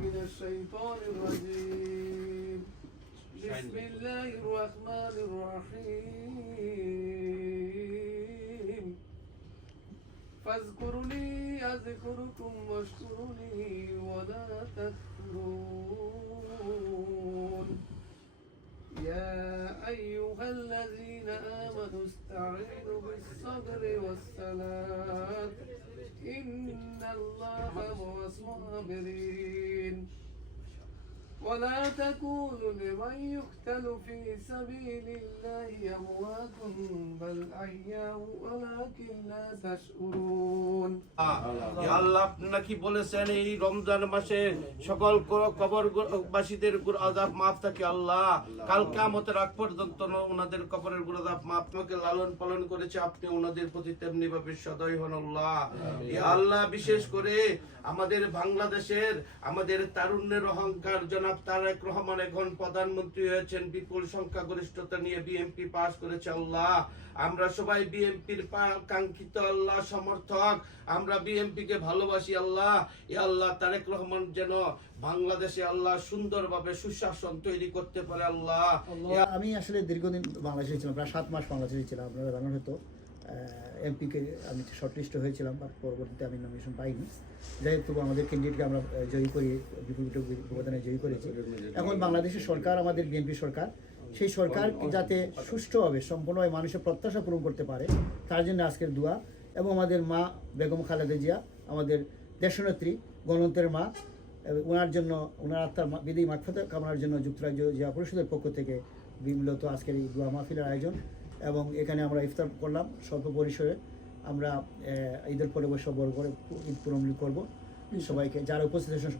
من الشيطان الرجيم. بسم الله الرحمن الرحيم. فاذكروني أذكركم واشكروني ولا تكفرون. يا أيها الذين آمنوا استعينوا بالصبر والصلاة إن الله مع الصابرين. ولا تكونوا لمن يقتل في سبيل الله أموات بل أحياء ولكن لا تشعرون. আল্লাহ নাকি বলেছেন এই রমজান মাসে সকল কবরবাসীদের আযাব মাফ থাকে আল্লাহ। কাল কিয়ামতের আগ পর্যন্ত ওনাদের কবরের আযাব মাফ। আপনাকে লালন পালন করেছে আপনি ওনাদের প্রতি তেমনি ভাবে সদয় হন আল্লাহ। ইয়া আল্লাহ, বিশেষ করে আমাদের বাংলাদেশের আমাদের তারুণ্যের অহংকার জনাব তারেক রহমান এখন প্রধানমন্ত্রী হয়েছেন, বিপুল সংখ্যাগরিষ্ঠতা নিয়ে বিএনপি পাস করেছে আল্লাহ। আমরা সবাই বিএনপির কাঙ্ক্ষিত আল্লাহ সমর্থক, আমরা বিএনপি কে ভালোবাসি আল্লাহ। ইয়া আল্লাহ, তারেক রহমান যেন বাংলাদেশে আল্লাহ সুন্দরভাবে সুশাসন তৈরি করতে পারে আল্লাহ। আমি আসলে দীর্ঘদিন বাংলাদেশে ছিলাম, প্রায় 7 মাস বাংলাদেশে ছিলাম। আপনারা জানার হতো এমপিকে আমি শর্টলিস্ট হয়েছিলাম, বাট পরবর্তীতে আমি নমিনেশন পাইনি। যাই হোক, তবু আমাদের ক্যান্ডিডেটকে আমরা জয়ী করি, বিপুল ব্যবধানে জয়ী করেছি। এখন বাংলাদেশের সরকার, আমাদের বিএনপি সরকার, সেই সরকার যাতে সুষ্ঠুভাবে সম্পূর্ণভাবে মানুষের প্রত্যাশা পূরণ করতে পারে, তার জন্য আজকের দোয়া। এবং আমাদের মা বেগম খালেদা জিয়া, আমাদের দেশনেত্রী, গণতন্ত্রের মা, ওনার জন্য, ওনার আত্মার বিদায়ী মাগফিরাত কামনার জন্য যুক্তরাজ্য জিয়া পরিষদের পক্ষ থেকে মূলত আজকের এই দোয়া মাহফিলের আয়োজন। এবং এখানে আমরা ইফতার করলাম স্বল্প পরিসরে। আমরা ঈদের পরে বসে বড় করে ঈদ পূরণ করবো। সবাইকে যারা উপস্থিত সবাই